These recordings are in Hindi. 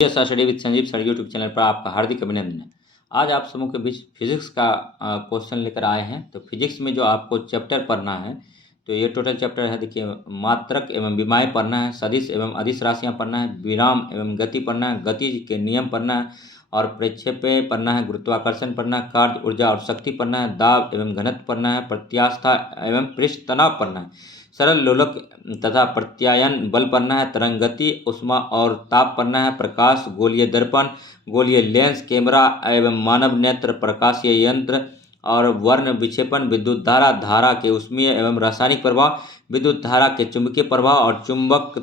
Study with Sanjeev sir YouTube channel पर आपका हार्दिक अभिनंदन है। आज आप समूह के बीच फिजिक्स का क्वेश्चन लेकर आए हैं। तो फिजिक्स में जो आपको चैप्टर पढ़ना है, तो ये टोटल चैप्टर है। देखिए, मात्रक एवं विमाएँ पढ़ना है, सदिश एवं अदिश राशियाँ पढ़ना है, विराम एवं गति पढ़ना है, गति के नियम पढ़ना है और प्रक्षेप्य पढ़ना है, गुरुत्वाकर्षण पढ़ना है, कार्य, ऊर्जा और शक्ति पढ़ना है, दाब एवं घनत्व पढ़ना है, प्रत्यास्था एवं पृष्ठ तनाव पढ़ना है, सरल लोलक तथा प्रत्यायन बल पढ़ना है, तरंग गति, ऊष्मा और ताप पढ़ना है, प्रकाश, गोलीय दर्पण, गोलीय लेंस, कैमरा एवं मानव नेत्र, प्रकाशीय यंत्र और वर्ण विक्षेपण, विद्युत धारा, धारा के ऊष्मीय एवं रासायनिक प्रभाव, विद्युत धारा के चुंबकीय प्रभाव और चुंबक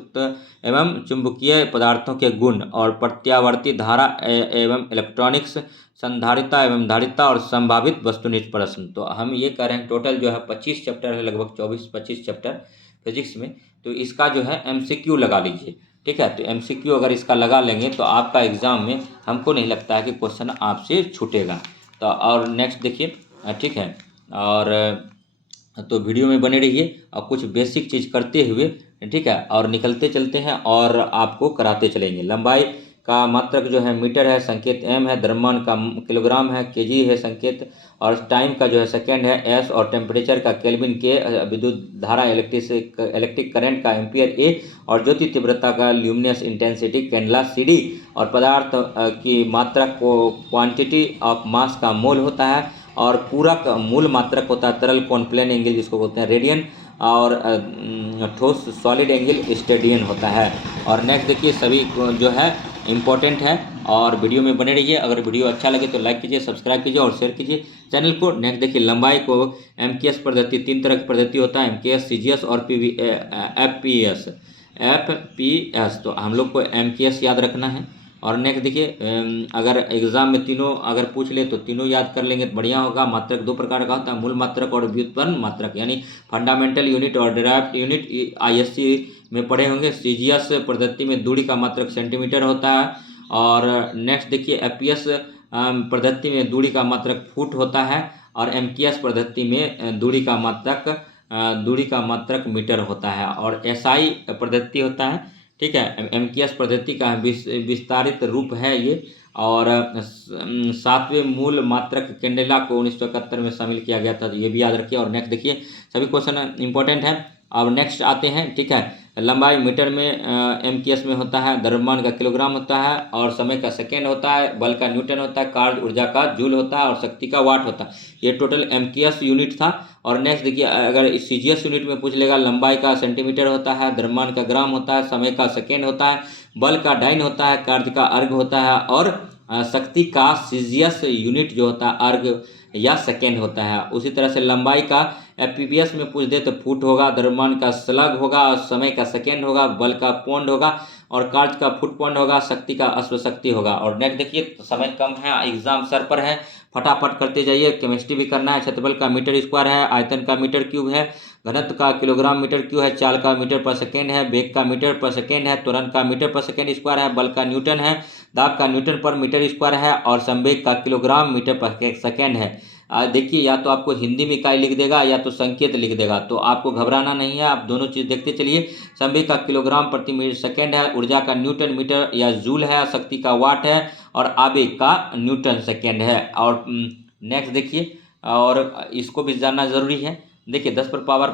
एवं चुंबकीय पदार्थों के गुण और प्रत्यावर्ती धारा एवं इलेक्ट्रॉनिक्स, संधारिता एवं धारिता और संभावित वस्तुनिष्ठ प्रश्न। तो हम ये कह रहे हैं टोटल जो है 25 चैप्टर है, लगभग 24-25 चैप्टर फिजिक्स में। तो इसका जो है MCQ लगा लीजिए, ठीक है। तो MCQ अगर इसका लगा लेंगे तो आपका एग्ज़ाम में हमको नहीं लगता है कि क्वेश्चन आपसे छूटेगा। तो और नेक्स्ट देखिए, ठीक है। और तो वीडियो में बने रहिए और कुछ बेसिक चीज़ करते हुए, ठीक है, और निकलते चलते हैं और आपको कराते चलेंगे। लंबाई का मात्रक जो है मीटर है, संकेत m है, द्रव्यमान का किलोग्राम है, kg है संकेत, और टाइम का जो है सेकेंड है s, और टेम्परेचर का केल्विन k, विद्युत धारा इलेक्ट्रिक करंट का एम्पियर a, और ज्योति तीव्रता का ल्यूमिनस इंटेंसिटी कैंडला cd, और पदार्थ की मात्रा को क्वांटिटी ऑफ मास का मोल होता है, और पूरक मूल मात्रक होता है तरल कोण प्लेन एंगल जिसको बोलते हैं रेडियन, और ठोस सॉलिड एंगल स्टेडियन होता है। और नेक्स्ट देखिए, सभी जो है इम्पोर्टेंट है और वीडियो में बने रहिए। अगर वीडियो अच्छा लगे तो लाइक कीजिए, सब्सक्राइब कीजिए और शेयर कीजिए चैनल को। नेक्स्ट देखिए, लंबाई को MKS पद्धति, 3 तरह की पद्धति होता है, MKS, CGS और FPS। तो हम लोग को MKS याद रखना है। और नेक्स्ट देखिए, अगर एग्जाम में तीनों अगर पूछ ले तो तीनों याद कर लेंगे तो बढ़िया होगा। मात्रक 2 प्रकार का होता है, मूल मात्रक और व्युत्पन्न मात्रक, यानी फंडामेंटल यूनिट और डिराइव्ड यूनिट ISC में पढ़े होंगे। CGS पद्धति में दूरी का मात्रक सेंटीमीटर होता है। और नेक्स्ट देखिए, FPS पद्धति में दूरी का मात्रक फुट होता है, और MKS पद्धति में दूरी का मात्रक मीटर होता है। और SI पद्धति होता है, ठीक है। MKS पद्धति का विस्तारित रूप है ये। और 7वें मूल मात्रक कैंडेला को 1971 में शामिल किया गया था, तो ये भी याद रखिए। और नेक्स्ट देखिए, सभी क्वेश्चन इंपॉर्टेंट है। अब नेक्स्ट आते हैं, ठीक है। लंबाई मीटर में MKS में होता है, द्रव्यमान का किलोग्राम होता है, और समय का सेकेंड होता है, बल का न्यूटन होता है, कार्य ऊर्जा का जूल होता है, और शक्ति का वाट होता है। ये टोटल MKS यूनिट था। और नेक्स्ट देखिए, अगर CGS यूनिट में पूछ लेगा, लंबाई का सेंटीमीटर होता है, द्रव्यमान का ग्राम होता है, समय का सेकेंड होता है, बल का डाइन होता है, कार्य का अर्घ होता है, और शक्ति का CGS यूनिट जो होता है अर्घ या सेकेंड होता है। उसी तरह से लंबाई का FPS में पूछ दे तो फुट होगा, द्रव्यमान का स्लग होगा, और समय का सेकेंड होगा, बल का पौंड होगा, और कार्य का फुट पौंड होगा, शक्ति का अश्वशक्ति होगा। और नेक्स्ट देखिए, समय कम है, एग्जाम सर पर है, फटाफट करते जाइए। केमिस्ट्री भी करना है। क्षेत्रफल का मीटर स्क्वायर है, आयतन का मीटर क्यूब है, घनत्व का किलोग्राम मीटर क्यूब है, चाल का मीटर पर सेकेंड है, वेग का मीटर पर सेकेंड है, त्वरण का मीटर पर सेकेंड स्क्वायर है, बल का न्यूटन है, दाब का न्यूटन पर मीटर स्क्वायर है, और संवेग का किलोग्राम मीटर पर सेकेंड है। देखिए, या तो आपको हिंदी में इकाई लिख देगा या तो संकेत लिख देगा, तो आपको घबराना नहीं है, आप दोनों चीज़ देखते चलिए। संवेग का किलोग्राम प्रति मीटर सेकेंड है, ऊर्जा का न्यूटन मीटर या जूल है, शक्ति का वाट है, और आवेग का न्यूटन सेकेंड है। और नेक्स्ट देखिए, और इसको भी जानना ज़रूरी है। देखिए, 10 पर पावर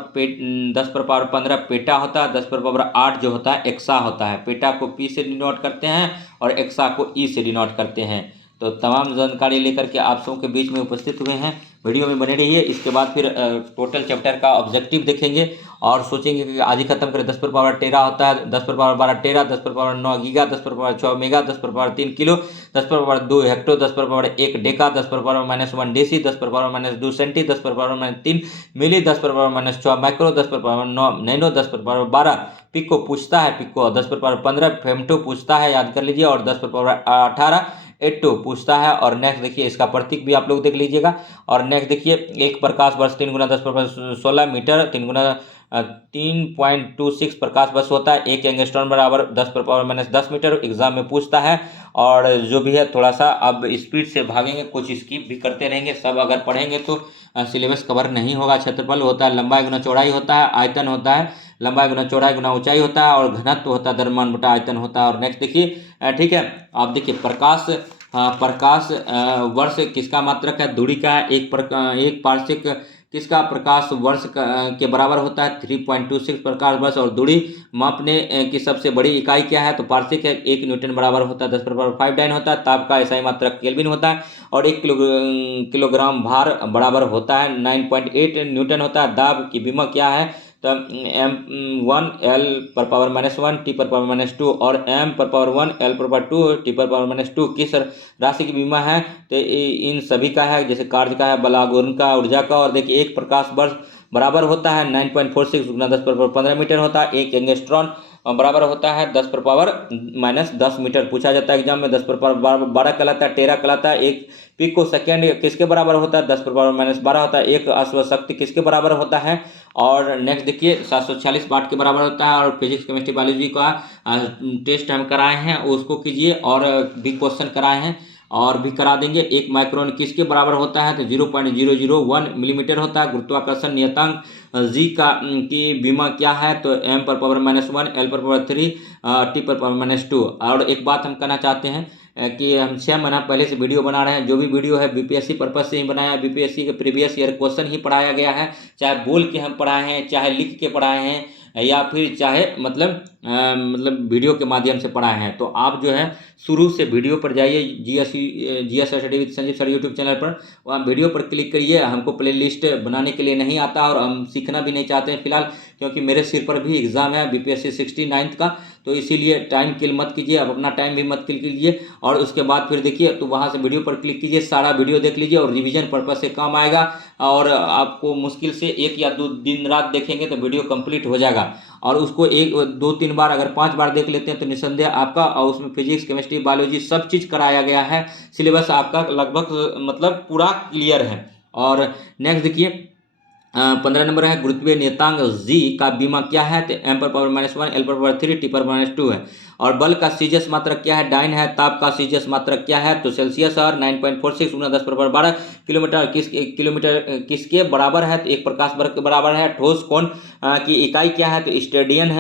15 पेटा होता है, 10 पर पावर 8 जो होता है एक्सा होता है। पेटा को P से डिनोट करते हैं और एक्सा को E से डिनोट करते हैं। तो तमाम जानकारी लेकर के आप सबके बीच में उपस्थित हुए हैं। वीडियो में बने रहिए। इसके बाद फिर टोटल चैप्टर का ऑब्जेक्टिव देखेंगे और सोचेंगे कि आज ही खत्म करें। 10 पर पावर 13 होता है, 10 पर पावर 12 टेरा, 10 पर पावर 9 गीगा, 10 पर पावर 6 मेगा, 10 पर पावर 3 किलो, 10 पर पावर 2 हेक्टो, 10 पर पावर 1 डेका, 10 पर पावर -1 डेसी, 10 पर पावर -2 सेंटी, 10 पर पावर -3 मिली, 10 पर पावर -6 माइक्रो, 10 पर पावर 9 नैनो, 10 पर पावर 12 पिको पूछता है पिको, 10 पर पावर 15 फेमटो पूछता है, याद कर लीजिए, और 10 पर पावर 18 एटो पूछता है। और नेक्स्ट देखिए, इसका प्रतीक भी आप लोग देख लीजिएगा। और नेक्स्ट देखिए, एक प्रकाश वर्ष 3 × 10⁻16 मीटर, 3.26 प्रकाश वर्ष होता है। एक एंगस्ट्रॉन बराबर 10 पर पावर -10 मीटर एग्जाम में पूछता है। और जो भी है थोड़ा सा अब स्पीड से भागेंगे, कुछ स्किप भी करते रहेंगे। सब अगर पढ़ेंगे तो सिलेबस कवर नहीं होगा। क्षेत्रफल होता है लंबाई गुना चौड़ाई होता है, आयतन होता है लंबाई गुना चौड़ाई गुना ऊंचाई होता है, और घनत्व होता है द्रव्यमान बटा आयतन होता है। और नेक्स्ट देखिए ठीक है, आप देखिए प्रकाश वर्ष किसका मात्रक है, दूरी का है। एक पार्शिक किसका प्रकाश वर्ष के बराबर होता है, 3.26 प्रकाश वर्ष। और दूरी मापने की सबसे बड़ी इकाई क्या है, तो पार्शिक है, 1 न्यूटन बराबर होता है 10⁵ डाइन होता है। ताप का SI मात्रक केल्विन होता है, और 1 किलोग्राम भार बराबर होता है 9.8 न्यूटन होता है। दाब की विमा क्या है, तो m1 L⁻⁻1 T⁻⁻2 और m⁻1 L⁻2 T⁻⁻2 किस राशि की बीमा है, तो इन सभी का है, जैसे कार्य का है, बल आघूर्ण का, ऊर्जा का। और देखिए एक प्रकाश वर्ष बराबर होता है 9.46 गुना 10⁻15 मीटर होता है। एक एंगस्ट्रॉन बराबर होता है 10⁻−10 मीटर। पूछा जाता है एग्जाम में, 10⁻12 कहलाता है, टेरा कहलाता है। एक पिको सेकेंड किसके बराबर होता है, 10⁻12 होता है। एक अश्व शक्ति किसके बराबर होता है, और नेक्स्ट देखिए 746 वाट के बराबर होता है। और फिजिक्स केमिस्ट्री बायोलॉजी का टेस्ट हम कराए हैं, उसको कीजिए, और भी क्वेश्चन कराए हैं और भी करा देंगे। एक माइक्रोन किसके बराबर होता है, तो 0.001 मिलीमीटर होता है। गुरुत्वाकर्षण नियतांक जी की बीमा क्या है, तो m⁻⁻1 L⁻3 T⁻⁻2। और एक बात हम कहना चाहते हैं कि हम 6 महीना पहले से वीडियो बना रहे हैं। जो भी वीडियो है BPSC पर्पज से ही बनाया है, BPSC के प्रीवियस ईयर क्वेश्चन ही पढ़ाया गया है, चाहे बोल के हम पढ़ाए हैं, चाहे लिख के पढ़ाए हैं, या फिर चाहे मतलब वीडियो के माध्यम से पढ़ाए हैं। तो आप जो है शुरू से वीडियो पर जाइए, GS study with Sanjeev sir YouTube channel पर, वहाँ वीडियो पर क्लिक करिए। हमको प्लेलिस्ट बनाने के लिए नहीं आता, और हम सीखना भी नहीं चाहते हैं फिलहाल, क्योंकि मेरे सिर पर भी एग्जाम है BPSC 69th का। तो इसीलिए टाइम किल मत कीजिए, अब अपना टाइम भी मत किल कीजिए। और उसके बाद फिर देखिए, तो वहाँ से वीडियो पर क्लिक कीजिए, सारा वीडियो देख लीजिए, और रिवीजन पर्पज से काम आएगा। और आपको मुश्किल से 1 या 2 दिन रात देखेंगे तो वीडियो कंप्लीट हो जाएगा। और उसको 1 2 3 बार, अगर 5 बार देख लेते हैं तो निसंदेह आपका, और उसमें फिजिक्स केमिस्ट्री बायोलॉजी सब चीज़ कराया गया है। सिलेबस आपका लगभग मतलब पूरा क्लियर है। और नेक्स्ट देखिए 15 नंबर है, गुरुत्वीय नियतांक जी का बीमा क्या है, तो m⁻⁻1 L⁻3 T⁻⁻2 है। और बल का सीजियस मात्रक क्या है, डाइन है। ताप का सीजियस मात्रक क्या है, तो सेल्सियस। और 9.46 गुना 10⁻12 किलोमीटर किसके बराबर है, तो 1 प्रकाश वर्ष के बराबर है। ठोस कोण की इकाई क्या है, तो स्टेरेडियन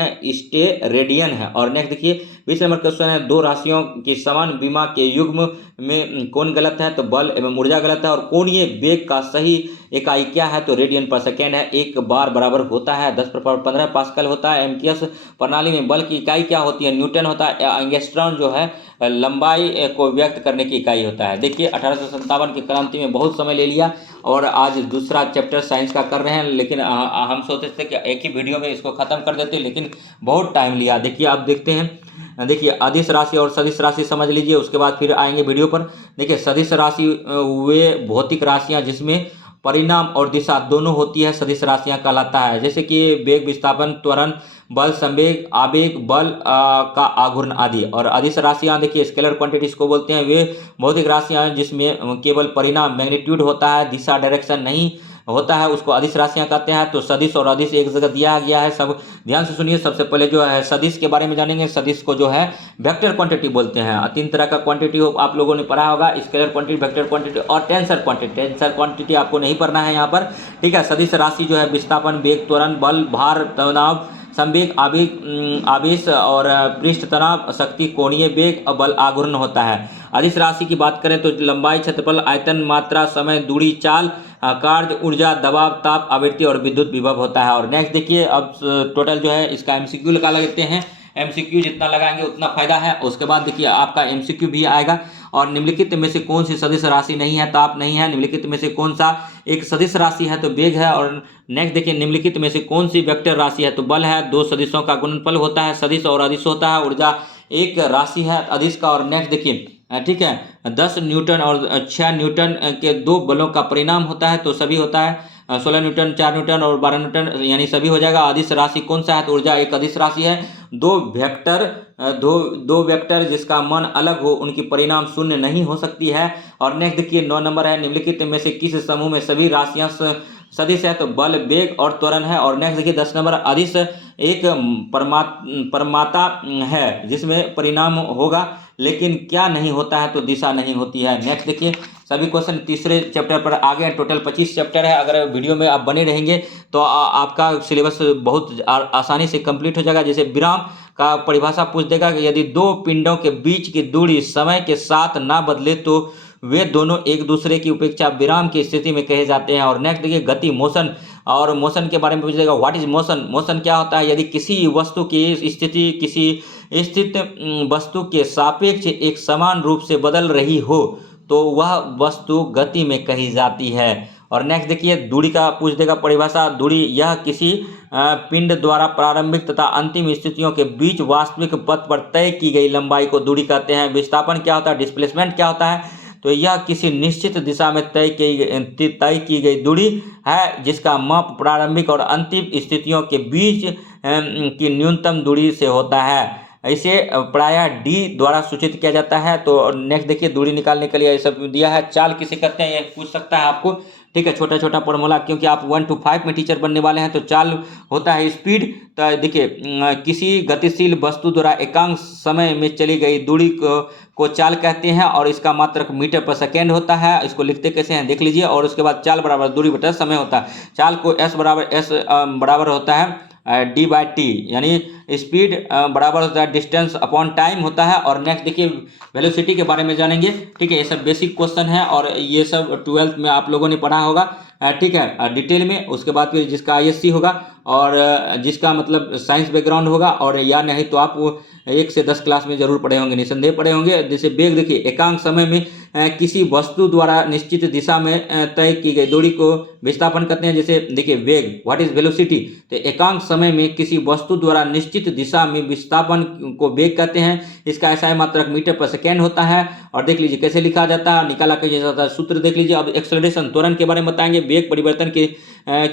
है। और नेक्स्ट देखिए 20 नंबर क्वेश्चन है, 2 राशियों की समान बीमा के युग्म में कौन गलत है, तो बल एवं ऊर्जा गलत है। और कोणीय वेग का सही इकाई क्या है, तो रेडियन पर सेकेंड है। 1 बार बराबर होता है 10⁻15 पास्कल होता है। MKS प्रणाली में बल की इकाई क्या होती है, न्यूटन होता है। एंगस्ट्रॉन जो है लंबाई को व्यक्त करने की इकाई होता है। देखिए 1857 की क्रांति में बहुत समय ले लिया, और आज दूसरा चैप्टर साइंस का कर रहे हैं, लेकिन हम सोचते थे कि एक ही वीडियो में इसको ख़त्म कर देते, लेकिन बहुत टाइम लिया। देखिए आप देखते हैं, देखिए अदिश राशि और सदिश राशि समझ लीजिए, उसके बाद फिर आएंगे वीडियो पर। देखिए सदिश राशि वे भौतिक राशियां जिसमें परिणाम और दिशा दोनों होती है, सदिश राशियां कहलाता है। जैसे कि वेग, विस्थापन, त्वरण, बल, संवेग, आवेग, बल का आघूर्ण आदि। और अदिश राशियां देखिए स्केलर क्वांटिटीज को बोलते हैं। वे भौतिक राशियां जिसमें केवल परिणाम मैग्नीट्यूड होता है, दिशा डायरेक्शन नहीं होता है, उसको अदिश राशियां कहते हैं। तो सदिश और अदिश एक जगह दिया गया है, सब ध्यान से सुनिए। सबसे पहले जो है सदिश के बारे में जानेंगे। सदिश को जो है वेक्टर क्वांटिटी बोलते हैं। 3 तरह का क्वांटिटी आप लोगों ने पढ़ा होगा, स्केलर क्वांटिटी, वेक्टर क्वांटिटी और टेंसर क्वांटिटी। टेंसर क्वांटिटी आपको नहीं पढ़ना है यहाँ पर, ठीक है। सदिश राशि जो है विस्थापन, वेग, त्वरण, बल, भार, तनाव, संवेग, आवेश और पृष्ठ तनाव, शक्ति, कोणीय वेग और बल आघूर्ण होता है। अदिश राशि की बात करें तो लंबाई, क्षेत्रफल, आयतन, मात्रा, समय, दूरी, चाल, कार्य, ऊर्जा, दबाव, ताप, आवृत्ति और विद्युत विभव होता है। और नेक्स्ट देखिए, अब टोटल जो है इसका MCQ लगा लेते हैं। MCQ जितना लगाएंगे उतना फायदा है। उसके बाद देखिए आपका MCQ भी आएगा। और निम्नलिखित में से कौन सी सदिश राशि नहीं है, ताप नहीं है। निम्नलिखित में से कौन सा एक सदिश राशि है, तो वेग है। और नेक्स्ट देखिए निम्नलिखित में से कौन सी वेक्टर राशि है, तो बल है। 2 सदिशों का गुणनफल होता है, सदिश और अदिश होता है। ऊर्जा एक राशि है अदिश का। और नेक्स्ट देखिए ठीक है, 10 न्यूटन और 6 न्यूटन के 2 बलों का परिणाम होता है, तो सभी होता है। 16 न्यूटन, 4 न्यूटन और 12 न्यूटन, यानी सभी हो जाएगा। अदिश राशि कौन सा है, तो ऊर्जा एक अदिश राशि है। 2 वेक्टर जिसका मान अलग हो उनकी परिणाम शून्य नहीं हो सकती है। और नेक्स्ट देखिए 9 नंबर है, निम्नलिखित में से किस समूह में सभी राशियां सदिश है, तो बल, वेग और त्वरण है। और नेक्स्ट देखिए 10 नंबर, अदिश एक परमाता है जिसमें परिणाम होगा लेकिन क्या नहीं होता है, तो दिशा नहीं होती है। नेक्स्ट देखिए सभी क्वेश्चन तीसरे चैप्टर पर आ गए। टोटल 25 चैप्टर है। अगर वीडियो में आप बने रहेंगे तो आपका सिलेबस बहुत आसानी से कंप्लीट हो जाएगा। जैसे विराम का परिभाषा पूछ देगा कि यदि दो पिंडों के बीच की दूरी समय के साथ ना बदले तो वे दोनों एक दूसरे की उपेक्षा विराम की स्थिति में कहे जाते हैं। और नेक्स्ट देखिए गति, मोशन, और मोशन के बारे में पूछ देगा व्हाट इज मोशन। मोशन क्या होता है? यदि किसी वस्तु की स्थिति किसी स्थित वस्तु के सापेक्ष एक समान रूप से बदल रही हो तो वह वस्तु गति में कही जाती है। और नेक्स्ट देखिए दूरी का पूछ देगा परिभाषा। दूरी यह किसी पिंड द्वारा प्रारंभिक तथा अंतिम स्थितियों के बीच वास्तविक पथ पर तय की गई लंबाई को दूरी कहते हैं। विस्थापन क्या होता है? डिस्प्लेसमेंट क्या होता है? तो यह किसी निश्चित दिशा में तय की गई दूरी है जिसका माप प्रारंभिक और अंतिम स्थितियों के बीच की न्यूनतम दूरी से होता है। इसे प्रायः डी द्वारा सूचित किया जाता है। तो नेक्स्ट देखिए दूरी निकालने के लिए ये सब दिया है। चाल किसे कहते हैं ये पूछ सकता है आपको, ठीक है, छोटा छोटा फॉर्मूला, क्योंकि आप 1 to 5 में टीचर बनने वाले हैं। तो चाल होता है स्पीड। तो देखिए किसी गतिशील वस्तु द्वारा एकांक समय में चली गई दूरी को चाल कहते हैं और इसका मात्रक मीटर पर सेकेंड होता है। इसको लिखते कैसे हैं देख लीजिए। और उसके बाद चाल बराबर दूरी बटा समय होता है। चाल को एस बराबर होता है डी बाई टी, यानी स्पीड बराबर होता है डिस्टेंस अपॉन टाइम होता है। और नेक्स्ट देखिए वेलोसिटी के बारे में जानेंगे, ठीक है। ये सब बेसिक क्वेश्चन है और ये सब 12th में आप लोगों ने पढ़ा होगा, ठीक है, डिटेल में। उसके बाद फिर जिसका ISC होगा और जिसका मतलब साइंस बैकग्राउंड होगा, और या नहीं तो आप 1 से 10 क्लास में जरूर पढ़े होंगे, निसंदेह पढ़े होंगे। जैसे वेग देखिए एकांक समय में किसी वस्तु द्वारा निश्चित दिशा में तय की गई दूरी को विस्थापन कहते हैं। जैसे देखिए वेग, व्हाट इज वेलोसिटी, तो एकांक समय में किसी वस्तु द्वारा निश्चित दिशा में विस्थापन को वेग कहते हैं। इसका SI मात्रक मीटर पर सेकेंड होता है। और देख लीजिए कैसे लिखा जाता है, निकाला कैसे जाता है, सूत्र देख लीजिए। अब एक्सेलरेशन त्वरण के बारे में बताएंगे। वेग परिवर्तन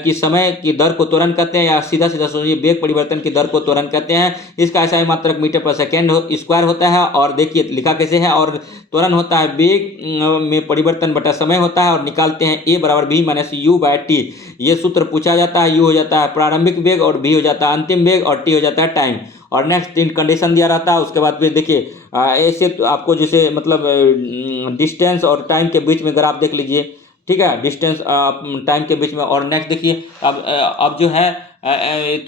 की समय की दर को त्वरण कहते हैं, या सीधा सीधा सोचिए वेग परिवर्तन की दर को त्वरण कहते हैं। इसका SI मात्रक मीटर पर सेकेंड स्क्वायर होता है। और देखिए लिखा कैसे है, और त्वरण होता है वेग में परिवर्तन बटा समय होता है। और निकालते हैं A बराबर V minus u by t. ये सूत्र पूछा जाता है। U हो जाता है प्रारंभिक वेग और V हो जाता है अंतिम वेग और T हो जाता है टाइम। और नेक्स्ट 3 कंडीशन दिया रहता है। उसके बाद फिर देखिए ऐसे तो आपको जैसे मतलब डिस्टेंस और टाइम के बीच में ग्राफ देख लीजिए, ठीक है, डिस्टेंस टाइम के बीच में। और नेक्स्ट देखिए अब जो है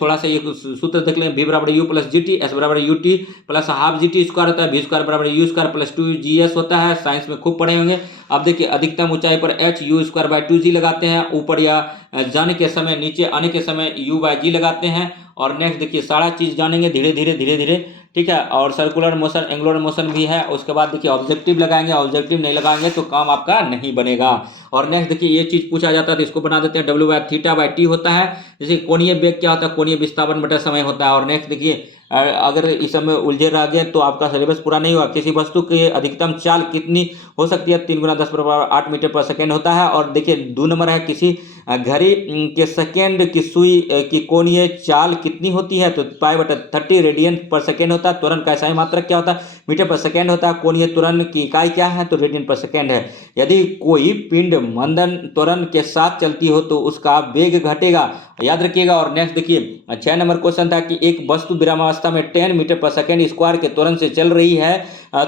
थोड़ा सा ये सूत्र देख लें। V बराबर U प्लस GT, S बराबर UT plus half GT square होता है। V स्क्वायर बराबर U स्क्वायर प्लस 2GS होता है। साइंस में खूब पढ़े होंगे। अब देखिए अधिकतम ऊंचाई पर H U square by 2G लगाते हैं। ऊपर या जाने के समय, नीचे आने के समय U बाय G लगाते हैं। और नेक्स्ट देखिए सारा चीज़ जानेंगे धीरे धीरे, ठीक है। और सर्कुलर मोशन, एंगुलर मोशन भी है। उसके बाद देखिए ऑब्जेक्टिव लगाएंगे, ऑब्जेक्टिव नहीं लगाएंगे तो काम आपका नहीं बनेगा। और नेक्स्ट देखिए ये चीज़ पूछा जाता है तो इसको बना देते हैं। W by theta by T होता है। जैसे कोणीय वेग क्या होता है? कोणीय विस्थापन बटा समय होता है। और नेक्स्ट देखिए अगर इस समय उलझे रह गए तो आपका सिलेबस पूरा नहीं हुआ। किसी वस्तु की अधिकतम चाल कितनी हो सकती है? 3 × 10⁸ मीटर पर सेकेंड होता है। और देखिए 2 नंबर है किसी घड़ी के सेकेंड की सुई की कोणीय चाल कितनी होती है? तो π/30 रेडियन पर सेकेंड होता है। त्वरण का SI मात्रक क्या होता है? मीटर पर सेकेंड होता है। कोणीय त्वरण की इकाई क्या है? तो रेडियन पर सेकेंड है। यदि कोई पिंड मंदन त्वरण के साथ चलती हो तो उसका वेग घटेगा, याद रखिएगा। और नेक्स्ट देखिए 6 नंबर क्वेश्चन था कि एक वस्तु विरामावस्था में 10 मीटर पर सेकेंड स्क्वायर के त्वरण से चल रही है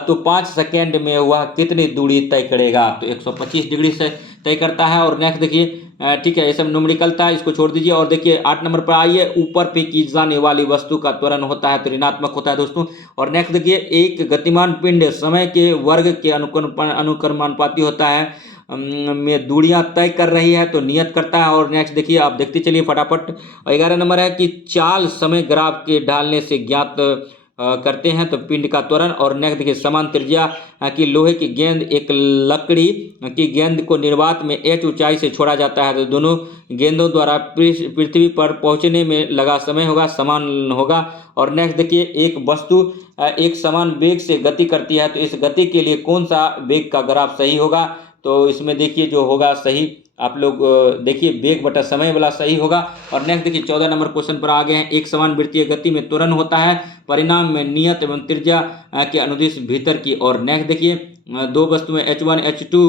तो 5 सेकेंड में वह कितनी दूरी तय करेगा? तो 125 डिग्री से तय करता है। और नेक्स्ट देखिए ठीक है, ये सब न्यूमेरिकल था, इसको छोड़ दीजिए। और देखिए 8 नंबर पर आइए, ऊपर पे की जाने वाली वस्तु का त्वरण होता है तो ऋणात्मक होता है दोस्तों। और नेक्स्ट देखिए एक गतिमान पिंड समय के वर्ग के अनुक्रमानुपाती होता है में दूरियां तय कर रही है तो नियत करता है। और नेक्स्ट देखिए आप देखते चलिए फटाफट। 11 नंबर है कि चाल समय ग्राफ के ढालने से ज्ञात करते हैं तो पिंड का त्वरण। और नेक्स्ट देखिए समान त्रिज्या की लोहे की गेंद एक लकड़ी की गेंद को निर्वात में h ऊंचाई से छोड़ा जाता है तो दोनों गेंदों द्वारा पृथ्वी पर पहुंचने में लगा समय होगा समान होगा। और नेक्स्ट देखिए एक वस्तु एक समान वेग से गति करती है तो इस गति के लिए कौन सा वेग का ग्राफ सही होगा? तो इसमें देखिए जो होगा सही आप लोग देखिए वेग बटा समय वाला सही होगा। और नेक्स्ट देखिए 14 नंबर क्वेश्चन पर आ गए हैं। एक समान वृत्तीय गति में त्वरण होता है, परिणाम में नियत एवं त्रिज्या के अनुदिश भीतर की। और नेक्स्ट देखिए दो वस्तुएं H1 H2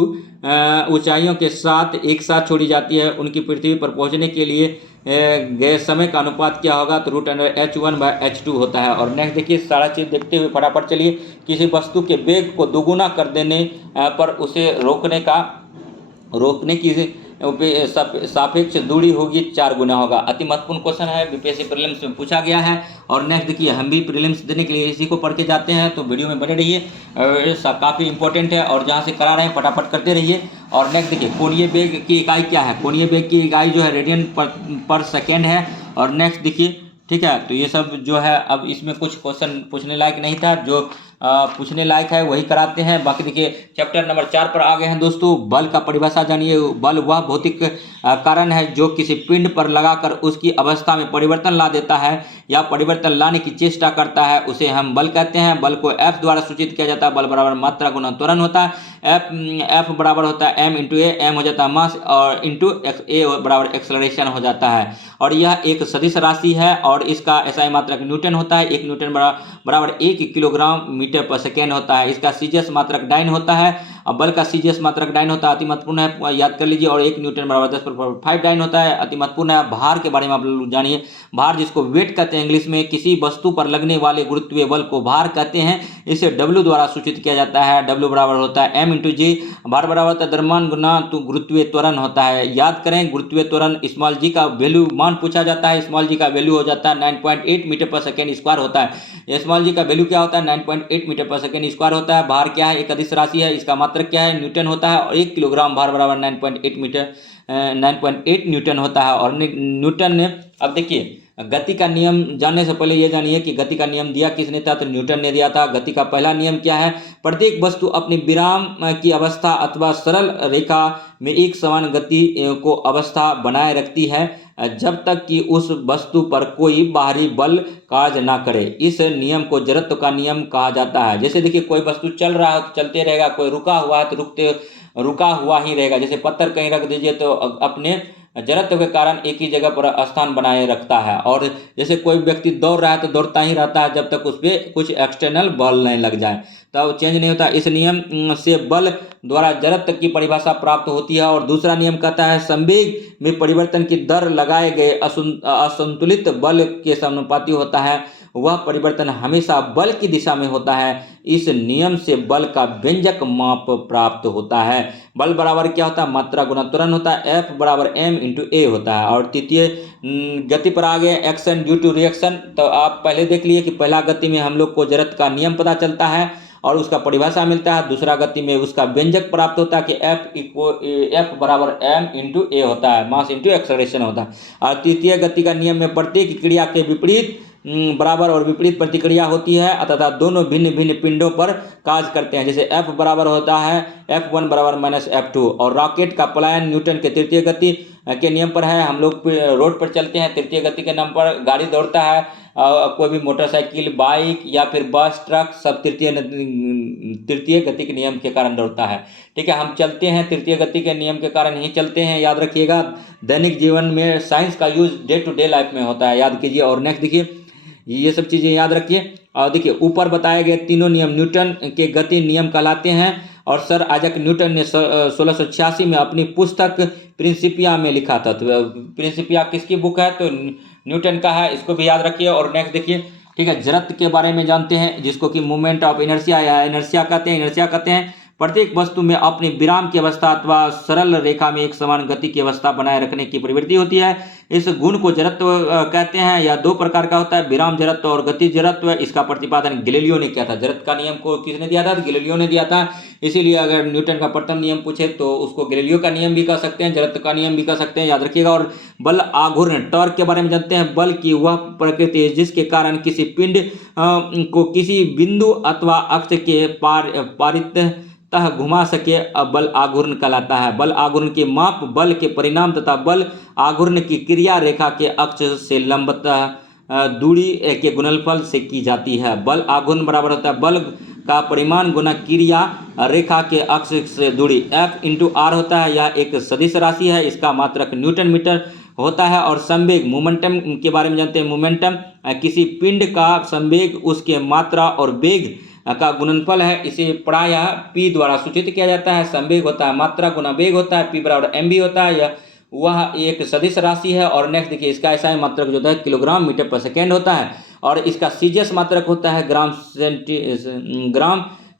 ऊंचाइयों के साथ एक साथ छोड़ी जाती है, उनकी पृथ्वी पर पहुंचने के लिए गए समय का अनुपात क्या होगा, तो √h1/h2 होता है। और नेक्स्ट देखिए, सारा चीज़ देखते हुए फटाफट चलिए। किसी वस्तु के वेग को दोगुना कर देने पर उसे रोकने की सापेक्ष दूरी होगी 4 गुना होगा। अति महत्वपूर्ण क्वेश्चन है, बीपीएससी प्रीलिम्स में पूछा गया है। और नेक्स्ट देखिए, हम भी प्रीलिम्स देने के लिए इसी को पढ़ के जाते हैं, तो वीडियो में बने रहिए, काफ़ी इंपॉर्टेंट है। और जहाँ से करा रहे हैं फटाफट करते रहिए। और नेक्स्ट देखिए, कोणीय वेग की इकाई क्या है, कोणीय वेग की इकाई जो है रेडियन पर सेकेंड है। और नेक्स्ट देखिए, ठीक है, तो ये सब जो है, अब इसमें कुछ क्वेश्चन पूछने लायक नहीं था, जो पूछने लायक है वही कराते हैं। बाकी देखिए, चैप्टर नंबर 4 पर आ गए हैं दोस्तों। बल का परिभाषा जानिए। बल वह भौतिक कारण है जो किसी पिंड पर लगाकर उसकी अवस्था में परिवर्तन ला देता है या परिवर्तन लाने की चेष्टा करता है, उसे हम बल कहते हैं। बल को F द्वारा सूचित किया जाता है। बल बराबर मात्रा गुना त्वरण होता है। F बराबर होता है m इंटू ए, एम हो जाता है मास, और इंटू ए बराबर एक्सेलरेशन हो जाता है। और यह एक सदिश राशि है और इसका SI मात्रक न्यूटन होता है। 1 न्यूटन बराबर 1 किलोग्राम मीटर पर सेकेंड होता है। इसका सीजीएस मात्रक डाइन होता है। अब बल का सीजीएस मात्रक डाइन होता है, अति महत्वपूर्ण है, याद कर लीजिए। और 1 न्यूटन बराबर 10/5 डाइन होता है, अति महत्वपूर्ण है। भार के बारे में आप लोग जानिए। भार, जिसको वेट कहते हैं इंग्लिश में, किसी वस्तु पर लगने वाले गुरुत्वीय बल को भार कहते हैं। इसे W द्वारा सूचित किया जाता है। W बराबर होता है m इंटू जी। भार बराबर होता है द्रव्यमान गुना तो गुरुत्वीय त्वरण होता है। याद करें, गुरुत्वीय त्वरण स्मॉल जी का वैल्यू मान पूछा जाता है। स्मॉल जी का वैल्यू हो जाता है 9.8 मीटर पर सेकेंड स्क्वायर होता है। स्मॉल जी का वैल्यू क्या होता है, 9.8 मीटर पर सेकेंड स्क्वायर होता है। भार क्या है, एक अदिश राशि है, इसका मात्रक क्या है, न्यूटन होता है। और 1 किलोग्राम भार बराबर 9.8 न्यूटन होता है। और न्यूटन ने, अब देखिए, गति का नियम जानने से पहले ये जानिए कि गति का नियम दिया किसने था, तो न्यूटन ने दिया था। गति का पहला नियम क्या है, प्रत्येक वस्तु अपनी विराम की अवस्था अथवा सरल रेखा में एक समान गति को अवस्था बनाए रखती है जब तक कि उस वस्तु पर कोई बाहरी बल कार्य ना करे। इस नियम को जड़त्व का नियम कहा जाता है। जैसे देखिए, कोई वस्तु चल रहा है तो चलते रहेगा, कोई रुका हुआ है तो रुका हुआ ही रहेगा। जैसे पत्थर कहीं रख दीजिए तो अपने जड़त्व के कारण एक ही जगह पर स्थान बनाए रखता है। और जैसे कोई व्यक्ति दौड़ रहा है तो दौड़ता ही रहता है जब तक उस पर कुछ एक्सटर्नल बल नहीं लग जाए, तब चेंज नहीं होता। इस नियम से बल द्वारा जड़त्व की परिभाषा प्राप्त होती है। और दूसरा नियम कहता है, संवेग में परिवर्तन की दर लगाए गए असंतुलित बल के समानुपाती होता है। वह परिवर्तन हमेशा बल की दिशा में होता है। इस नियम से बल का व्यंजक माप प्राप्त होता है। बल बराबर क्या होता है, मात्रा गुना त्वरण होता है। F बराबर m इंटू ए होता है। और तृतीय गति पर आ गए, एक्शन ड्यू टू रिएक्शन। तो आप पहले देख लिए कि पहला गति में हम लोग को जड़त्व का नियम पता चलता है और उसका परिभाषा मिलता है। दूसरा गति में उसका व्यंजक प्राप्त होता है कि F बराबर m इंटू ए होता है, मास इंटू एक्सेलरेशन होता है। और तृतीय गति का नियम में प्रत्येक क्रिया के विपरीत बराबर और विपरीत प्रतिक्रिया होती है, तथा दोनों भिन्न भिन्न पिंडों पर कार्य करते हैं। जैसे F बराबर होता है F1 बराबर -F2। और रॉकेट का पलायन न्यूटन के तृतीय गति के नियम पर है। हम लोग रोड पर चलते हैं, तृतीय गति के नाम पर गाड़ी दौड़ता है। कोई भी मोटरसाइकिल, बाइक या फिर बस, ट्रक, सब तृतीय गति के नियम के कारण दौड़ता है। ठीक है, हम चलते हैं तृतीय गति के नियम के कारण ही चलते हैं, याद रखिएगा। दैनिक जीवन में साइंस का use day to day life में होता है, याद कीजिए। और नेक्स्ट देखिए, ये सब चीज़ें याद रखिए। और देखिए, ऊपर बताए गए तीनों नियम न्यूटन के गति नियम कहलाते हैं। और सर आइजैक न्यूटन ने 1686 में अपनी पुस्तक प्रिंसिपिया में लिखा था। तो प्रिंसिपिया किसकी बुक है, तो न्यूटन का है, इसको भी याद रखिए। और नेक्स्ट देखिए, ठीक है, जड़त्व के बारे में जानते हैं, जिसको कि मूवमेंट ऑफ इनर्शिया या इनर्शिया कहते हैं। प्रत्येक वस्तु में अपनी विराम की अवस्था अथवा सरल रेखा में एक समान गति की अवस्था बनाए रखने की प्रवृत्ति होती है। इस गुण को जड़त्व कहते हैं। यह दो प्रकार का होता है, विराम जड़त्व और गति जड़त्व। इसका प्रतिपादन गैलीलियो ने किया था। जड़त्व का नियम को किसने दिया था, गैलीलियो ने दिया था। इसीलिए अगर न्यूटन का प्रथम नियम पूछे तो उसको गैलीलियो का नियम भी कह सकते हैं, जड़त्व का नियम भी कह सकते हैं, याद रखिएगा। और बल आघूर्ण टॉर्क के बारे में जानते हैं। बल की वह प्रकृति है जिसके कारण किसी पिंड को किसी बिंदु अथवा अक्ष के पारित घुमा सके, बल आघूर्ण कहलाता है। बल आघूर्ण की माप बल के परिणाम तथा बल आघूर्ण की क्रिया रेखा के अक्ष से लंबतः दूरी के गुणनफल से की जाती है। बल आघूर्ण बराबर होता है बल का परिमाण गुना क्रिया रेखा के अक्ष से दूरी। F इंटू आर होता है। यह एक सदिश राशि है, इसका मात्रक न्यूटन मीटर होता है। और संवेग मोमेंटम के बारे में जानते हैं। मोमेंटम किसी पिंड का संवेग उसके मात्रा और वेग का गुणनफल है। इसे प्रायः P द्वारा सूचित किया जाता है। संवेग होता है मात्रा गुना वेग होता है, P बराबर mv होता है। यह वह एक सदिश राशि है। और नेक्स्ट देखिए इसका एसआई मात्रक जो होता है किलोग्राम मीटर पर सेकेंड होता है, और इसका सीजीएस मात्रक होता है ग्राम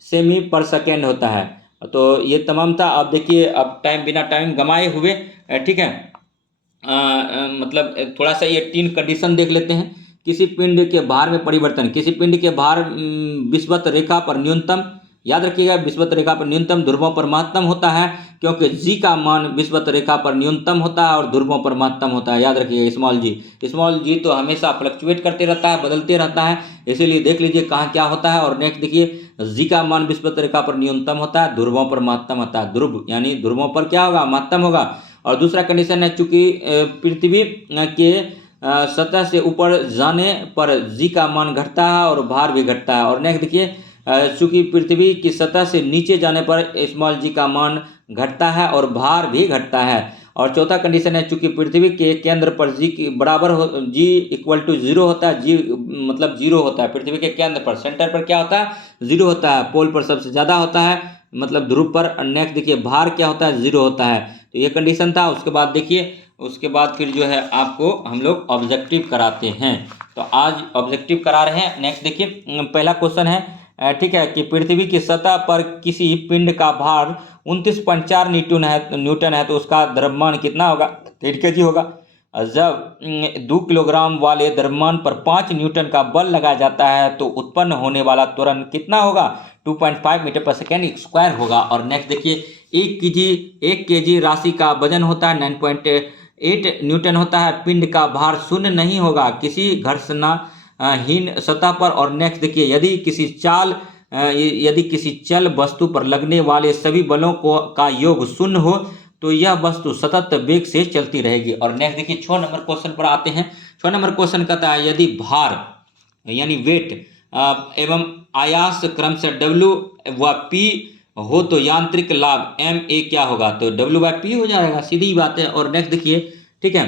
सेमी पर सेकेंड होता है। तो ये तमाम था। आप देखिए अब बिना टाइम गंवाए हुए ठीक है मतलब थोड़ा सा ये 3 कंडीशन देख लेते हैं। किसी पिंड के भार में परिवर्तन, किसी पिंड के भार विषुवत रेखा पर न्यूनतम, याद रखिएगा विषुवत रेखा पर न्यूनतम ध्रुवों पर महत्तम होता है, क्योंकि जी का मान विषुवत रेखा पर न्यूनतम होता है और ध्रुवों पर महत्तम होता है। याद रखिएगा स्मॉल जी तो हमेशा फ्लक्चुएट करते रहता है, बदलते रहता है, इसीलिए देख लीजिए कहाँ क्या होता है। और नेक्स्ट देखिए जी का मान विषुवत रेखा पर न्यूनतम होता है, ध्रुवों पर महत्तम होता है, ध्रुव यानी ध्रुवों पर क्या होगा, महत्तम होगा। और दूसरा कंडीशन है चूंकि पृथ्वी के सतह से ऊपर जाने पर जी का मान घटता है और भार भी घटता है। और नेक्स्ट देखिए चूंकि पृथ्वी की सतह से नीचे जाने पर स्मॉल जी का मान घटता है और भार भी घटता है। और चौथा कंडीशन है चूंकि पृथ्वी के केंद्र पर जी की बराबर हो, जी इक्वल टू जीरो होता है, जी मतलब जीरो होता है पृथ्वी के केंद्र पर, सेंटर पर क्या होता है, जीरो होता है, पोल पर सबसे ज़्यादा होता है मतलब ध्रुव पर। नेक्स्ट देखिए भार क्या होता है, जीरो होता है। तो ये कंडीशन था। उसके बाद देखिए उसके बाद फिर जो है आपको हम लोग ऑब्जेक्टिव कराते हैं। तो आज ऑब्जेक्टिव करा रहे हैं। नेक्स्ट देखिए पहला क्वेश्चन है ठीक है कि पृथ्वी की सतह पर किसी पिंड का भार 29.4 न्यूटन है तो उसका द्रव्यमान कितना होगा, 8 kg होगा। जब 2 किलोग्राम वाले द्रव्यमान पर 5 न्यूटन का बल लगाया जाता है तो उत्पन्न होने वाला त्वरण कितना होगा, 2.5 मीटर पर सेकेंड स्क्वायर होगा। और नेक्स्ट देखिए 1 kg राशि का वजन होता है 9.8 न्यूटन होता है, पिंड का भार शून्य नहीं होगा किसी घर्षणाहीन सतह पर। और नेक्स्ट देखिए यदि किसी चल वस्तु पर लगने वाले सभी बलों का योग शून्य हो तो यह वस्तु सतत वेग से चलती रहेगी। और नेक्स्ट देखिए 6 नंबर क्वेश्चन पर आते हैं। 6 नंबर क्वेश्चन कहता है यदि भार यानी वेट एवं आयास क्रम से W व P हो तो यांत्रिक लाभ MA क्या होगा, तो W/P हो जाएगा, सीधी बात है। और नेक्स्ट देखिए ठीक है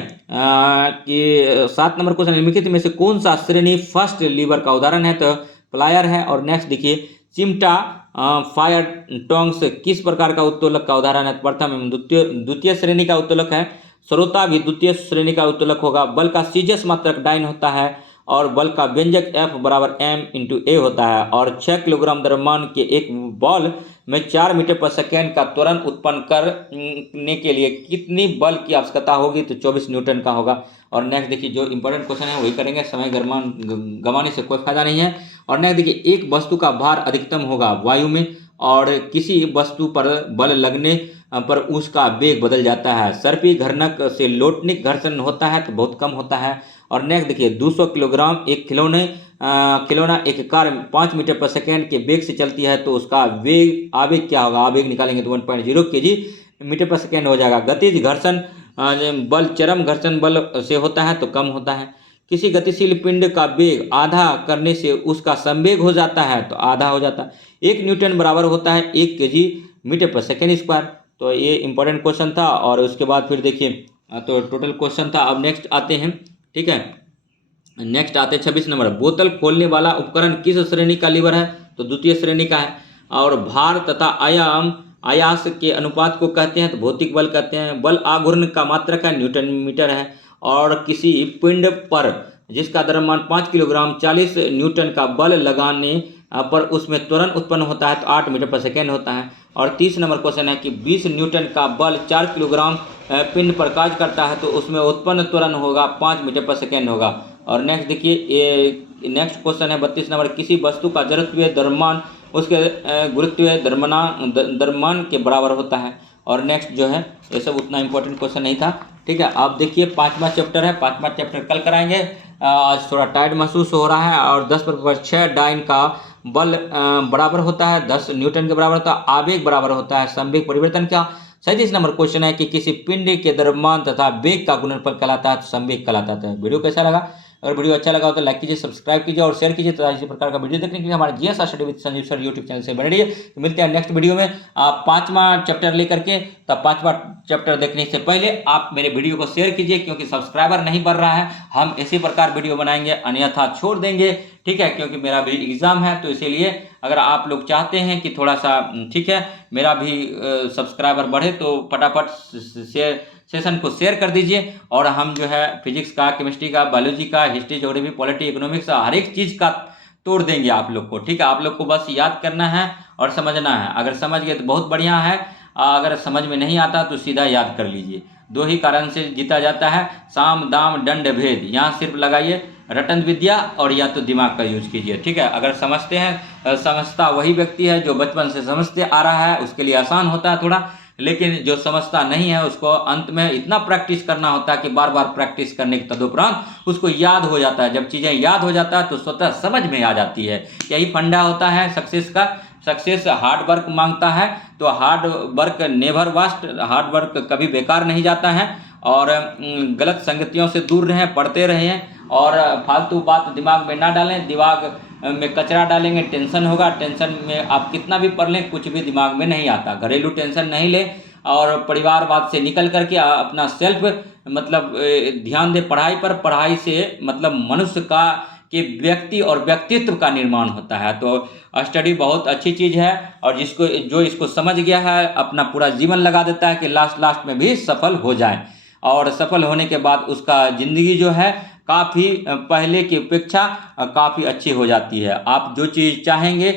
कि 7 नंबर क्वेश्चन निम्नलिखित में से कौन सा श्रेणी फर्स्ट लीवर का उदाहरण है, तो प्लायर है। और नेक्स्ट देखिए चिमटा फायर टोंग्स किस प्रकार का उत्तोलक का उदाहरण है, प्रथम एवं द्वितीय श्रेणी का उत्तोलक है। श्रोता भी द्वितीय श्रेणी का उत्तोलक होगा। बल का सीजीएस मात्रक डाइन होता है और बल का व्यंजक F बराबर M/A होता है। और 6 किलोग्राम द्रव्यमान के एक बॉल में 4 मीटर पर सेकेंड का त्वरण उत्पन्न करने के लिए कितनी बल की आवश्यकता होगी, तो 24 न्यूटन का होगा। और नेक्स्ट देखिए जो इंपॉर्टेंट क्वेश्चन है वही करेंगे, समय गंवाने से कोई फायदा नहीं है। और नेक्स्ट देखिए एक वस्तु का भार अधिकतम होगा वायु में और किसी वस्तु पर बल लगने पर उसका वेग बदल जाता है। सर्पी घर्षण से लोटनिक घर्षण होता है तो बहुत कम होता है। और नेक्स्ट देखिए 200 किलोग्राम एक खिलौना एक कार 5 मीटर पर सेकेंड के वेग से चलती है तो उसका आवेग क्या होगा, आवेग निकालेंगे तो 1.0 kg मीटर पर सेकेंड हो जाएगा। गतिज घर्षण बल चरम घर्षण बल से होता है तो कम होता है। किसी गतिशील पिंड का वेग आधा करने से उसका संवेग हो जाता है तो आधा हो जाता है। 1 न्यूटन बराबर होता है 1 kg मीटर पर सेकेंड स्क्वायर। तो ये इंपॉर्टेंट क्वेश्चन था। और उसके बाद फिर देखिए तो टोटल क्वेश्चन था। अब नेक्स्ट आते हैं ठीक है, नेक्स्ट आते हैं 26 नंबर, बोतल खोलने वाला उपकरण किस श्रेणी का लीवर है, तो द्वितीय श्रेणी का है। और भार तथा आयास के अनुपात को कहते हैं तो भौतिक बल कहते हैं। बल आघूर्ण का मात्रक है न्यूटन मीटर है। और किसी पिंड पर जिसका द्रव्यमान 5 किलोग्राम 40 न्यूटन का बल लगाने पर उसमें त्वरण उत्पन्न होता है तो 8 मीटर पर सेकेंड होता है। और 30 नंबर क्वेश्चन है कि 20 न्यूटन का बल 4 किलोग्राम पिंड पर कार्य करता है तो उसमें उत्पन्न त्वरण होगा 5 मीटर पर सेकेंड होगा। और नेक्स्ट देखिए नेक्स्ट क्वेश्चन है 32 नंबर, किसी वस्तु का जड़त्वीय द्रव्यमान उसके गुरुत्वीय द्रव्यमान के बराबर होता है। और नेक्स्ट जो है ये सब उतना इंपॉर्टेंट क्वेश्चन नहीं था ठीक है। आप देखिए 5वां चैप्टर है, 5वां चैप्टर कल कराएंगे। आज थोड़ा टायर्ड महसूस हो रहा है। और 10 पर 6 डाइन का बल बराबर होता है 10 न्यूटन के बराबर होता है, आवेग बराबर होता है संवेग परिवर्तन क्या। 37 नंबर क्वेश्चन है कि किसी पिंड के द्रव्यमान तथा वेग का गुणनफल कहलाता है तो संवेग कहलाता है। वीडियो कैसा लगा, अगर वीडियो अच्छा लगा हो तो लाइक कीजिए, सब्सक्राइब कीजिए और शेयर कीजिए। तो इसी प्रकार का वीडियो देखने के लिए हमारे GS study with Sanjeev sir YouTube channel से बने रहिए। तो मिलते हैं नेक्स्ट वीडियो में। आप 5वां चैप्टर लेकर के, तब 5वां चैप्टर देखने से पहले आप मेरे वीडियो को शेयर कीजिए क्योंकि सब्सक्राइबर नहीं बढ़ रहा है। हम इसी प्रकार वीडियो बनाएंगे, अन्यथा छोड़ देंगे ठीक है, क्योंकि मेरा भी एग्जाम है। तो इसीलिए अगर आप लोग चाहते हैं कि थोड़ा सा ठीक है मेरा भी सब्सक्राइबर बढ़े तो फटाफट सेशन को शेयर कर दीजिए। और हम जो है फिजिक्स का, केमिस्ट्री का, बायोलॉजी का, हिस्ट्री, ज्योग्राफी, पॉलिटी, इकोनॉमिक्स, हर एक चीज़ का तोड़ देंगे आप लोग को। ठीक है, आप लोग को बस याद करना है और समझना है। अगर समझ गए तो बहुत बढ़िया है, अगर समझ में नहीं आता तो सीधा याद कर लीजिए। दो ही कारण से जीता जाता है, साम दाम दंड भेद। यहाँ सिर्फ लगाइए रटन विद्या और या तो दिमाग का यूज कीजिए। ठीक है, अगर समझते हैं, समझता वही व्यक्ति है जो बचपन से समझते आ रहा है, उसके लिए आसान होता है थोड़ा। लेकिन जो समझता नहीं है उसको अंत में इतना प्रैक्टिस करना होता है कि बार बार प्रैक्टिस करने के तदुपरांत उसको याद हो जाता है। जब चीज़ें याद हो जाता है तो स्वतः समझ में आ जाती है। यही फंडा होता है सक्सेस का। सक्सेस हार्ड वर्क मांगता है, तो hard work never vast, hard work कभी बेकार नहीं जाता है। और गलत संगतियों से दूर रहें, पढ़ते रहें और फालतू बात दिमाग में ना डालें। दिमाग में कचरा डालेंगे टेंशन होगा, टेंशन में आप कितना भी पढ़ लें कुछ भी दिमाग में नहीं आता। घरेलू टेंशन नहीं ले और परिवारवाद से निकल करके अपना सेल्फ मतलब ध्यान दे पढ़ाई पर। पढ़ाई से मतलब मनुष्य का कि व्यक्ति और व्यक्तित्व का निर्माण होता है। तो स्टडी बहुत अच्छी चीज़ है और जो इसको समझ गया है अपना पूरा जीवन लगा देता है कि लास्ट में भी सफल हो जाए। और सफल होने के बाद उसका ज़िंदगी जो है काफ़ी पहले की अपेक्षा काफ़ी अच्छी हो जाती है। आप जो चीज़ चाहेंगे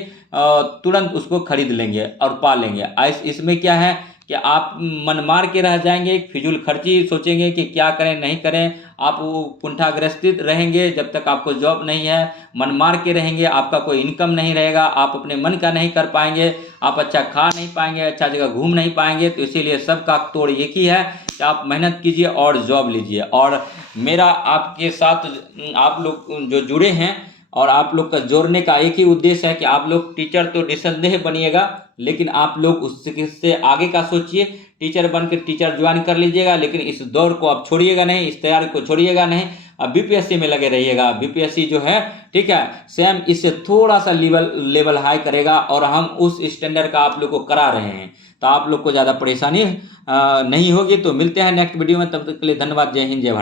तुरंत उसको खरीद लेंगे और पा लेंगे। इसमें क्या है कि आप मन मार के रह जाएंगे, फिजूल खर्ची सोचेंगे कि क्या करें नहीं करें। आप वो कुंठाग्रस्तित रहेंगे जब तक आपको जॉब नहीं है, मन मार के रहेंगे, आपका कोई इनकम नहीं रहेगा, आप अपने मन का नहीं कर पाएंगे, आप अच्छा खा नहीं पाएंगे, अच्छा जगह घूम नहीं पाएंगे। तो इसीलिए सबका तोड़ एक ही है कि आप मेहनत कीजिए और जॉब लीजिए। और मेरा आपके साथ आप लोग जो जुड़े हैं और आप लोग का जोड़ने का एक ही उद्देश्य है कि आप लोग टीचर तो निस्संदेह बनिएगा, लेकिन आप लोग उससे आगे का सोचिए। टीचर बन के टीचर ज्वाइन कर लीजिएगा, लेकिन इस दौर को आप छोड़िएगा नहीं, इस तैयारी को छोड़िएगा नहीं। अब बीपीएससी में लगे रहिएगा। बीपीएससी जो है ठीक है सेम इससे थोड़ा सा लेवल हाई करेगा और हम उस स्टैंडर्ड का आप लोग को करा रहे हैं। तो आप लोग को ज़्यादा परेशानी नहीं होगी। तो मिलते हैं नेक्स्ट वीडियो में, तब तक के लिए धन्यवाद। जय हिंद, जय भारत।